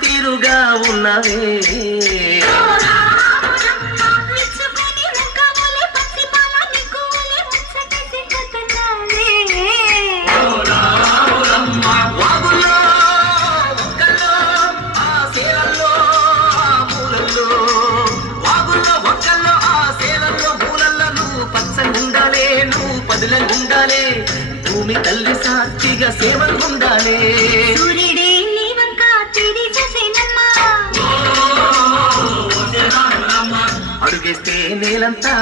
తీరుగా ఉన్నవే పదులంగుండాలే భూమి తల్లి సాక్షిగా సేవలుండాలే సూర్యుడే నీవంక తిరి చూసేనమ్మా అడుగేస్తే నేలంతా